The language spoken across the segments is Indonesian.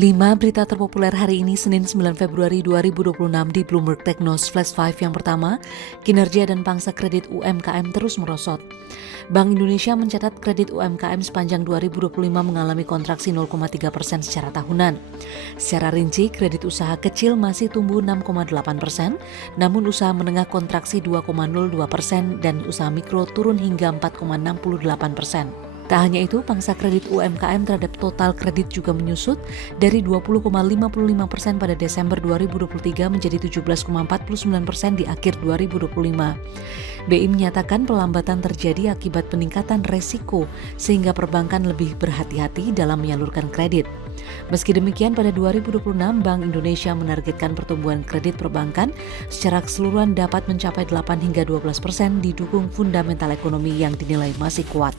5 berita terpopuler hari ini Senin 9 Februari 2026 di Bloomberg Technos Flash 5 yang pertama, kinerja dan pangsa kredit UMKM terus merosot. Bank Indonesia mencatat kredit UMKM sepanjang 2025 mengalami kontraksi 0,3% secara tahunan. Secara rinci, kredit usaha kecil masih tumbuh 6,8%, namun usaha menengah kontraksi 2,02% dan usaha mikro turun hingga 4,68%. Tak hanya itu, pangsa kredit UMKM terhadap total kredit juga menyusut dari 20,55% pada Desember 2023 menjadi 17,49% di akhir 2025. BI menyatakan pelambatan terjadi akibat peningkatan resiko sehingga perbankan lebih berhati-hati dalam menyalurkan kredit. Meski demikian, pada 2026 Bank Indonesia menargetkan pertumbuhan kredit perbankan secara keseluruhan dapat mencapai 8 hingga 12% didukung fundamental ekonomi yang dinilai masih kuat.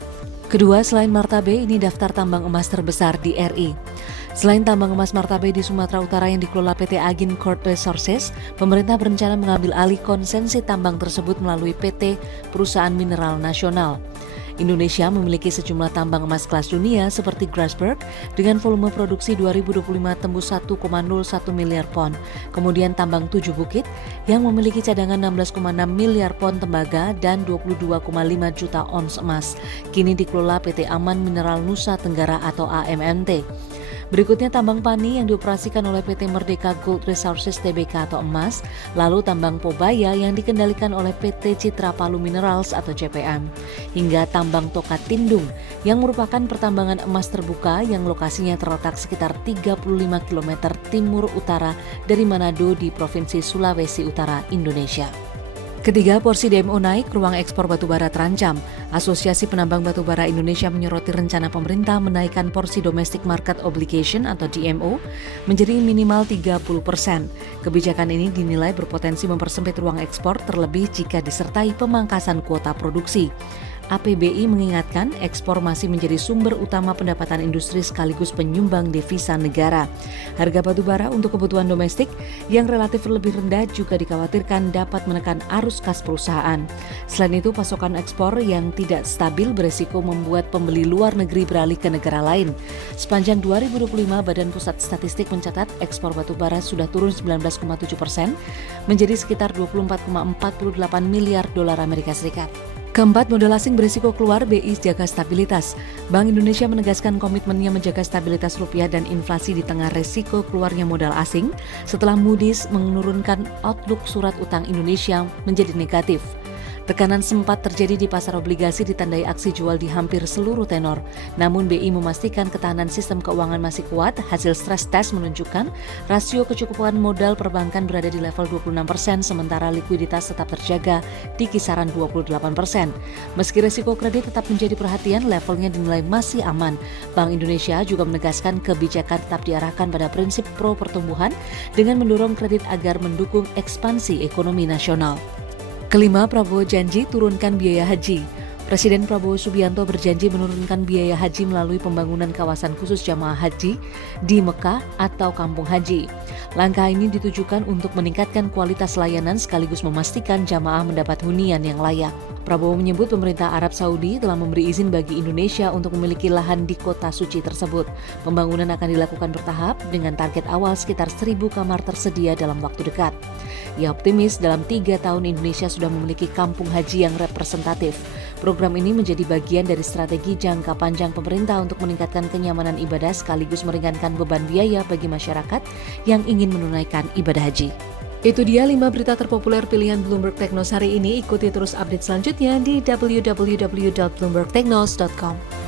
Kedua, selain Martabe, ini daftar tambang emas terbesar di RI. Selain tambang emas Martabe di Sumatera Utara yang dikelola PT Agincourt Resources, pemerintah berencana mengambil alih konsesi tambang tersebut melalui PT Perusahaan Mineral Nasional. Indonesia memiliki sejumlah tambang emas kelas dunia seperti Grasberg dengan volume produksi 2025 tembus 1,01 miliar pon. Kemudian tambang Tujuh Bukit yang memiliki cadangan 16,6 miliar pon tembaga dan 22,5 juta ons emas. Kini dikelola PT Aman Mineral Nusa Tenggara atau AMNT. Berikutnya tambang Pani yang dioperasikan oleh PT Merdeka Gold Resources Tbk atau emas, lalu tambang Pobaya yang dikendalikan oleh PT Citra Palu Minerals atau CPM, hingga tambang Tokat Tindung yang merupakan pertambangan emas terbuka yang lokasinya terletak sekitar 35 km timur utara dari Manado di Provinsi Sulawesi Utara, Indonesia. Ketiga, porsi DMO naik, ruang ekspor batubara terancam. Asosiasi Penambang Batubara Indonesia menyoroti rencana pemerintah menaikkan porsi domestic market obligation atau DMO menjadi minimal 30%. Kebijakan ini dinilai berpotensi mempersempit ruang ekspor terlebih jika disertai pemangkasan kuota produksi. APBI mengingatkan ekspor masih menjadi sumber utama pendapatan industri sekaligus penyumbang devisa negara. Harga batubara untuk kebutuhan domestik yang relatif lebih rendah juga dikhawatirkan dapat menekan arus kas perusahaan. Selain itu, pasokan ekspor yang tidak stabil beresiko membuat pembeli luar negeri beralih ke negara lain. Sepanjang 2025, Badan Pusat Statistik mencatat ekspor batubara sudah turun 19,7% menjadi sekitar 24,48 miliar dolar Amerika Serikat. Keempat, modal asing berisiko keluar, BI jaga stabilitas. Bank Indonesia menegaskan komitmennya menjaga stabilitas rupiah dan inflasi di tengah resiko keluarnya modal asing setelah Moody's menurunkan outlook surat utang Indonesia menjadi negatif. Tekanan sempat terjadi di pasar obligasi ditandai aksi jual di hampir seluruh tenor. Namun BI memastikan ketahanan sistem keuangan masih kuat. Hasil stress test menunjukkan rasio kecukupan modal perbankan berada di level 26%, sementara likuiditas tetap terjaga di kisaran 28%. Meski risiko kredit tetap menjadi perhatian, levelnya dinilai masih aman. Bank Indonesia juga menegaskan kebijakan tetap diarahkan pada prinsip pro pertumbuhan dengan mendorong kredit agar mendukung ekspansi ekonomi nasional. Kelima, Prabowo janji turunkan biaya haji. Presiden Prabowo Subianto berjanji menurunkan biaya haji melalui pembangunan kawasan khusus jamaah haji di Mekah atau Kampung Haji. Langkah ini ditujukan untuk meningkatkan kualitas layanan sekaligus memastikan jamaah mendapat hunian yang layak. Prabowo menyebut pemerintah Arab Saudi telah memberi izin bagi Indonesia untuk memiliki lahan di kota suci tersebut. Pembangunan akan dilakukan bertahap dengan target awal sekitar 1.000 kamar tersedia dalam waktu dekat. Ia optimis dalam 3 tahun Indonesia sudah memiliki kampung haji yang representatif. Program ini menjadi bagian dari strategi jangka panjang pemerintah untuk meningkatkan kenyamanan ibadah sekaligus meringankan beban biaya bagi masyarakat yang ingin menunaikan ibadah haji. Itu dia 5 berita terpopuler pilihan Bloomberg Technos hari ini. Ikuti terus update selanjutnya di www.bloombergtechnos.com.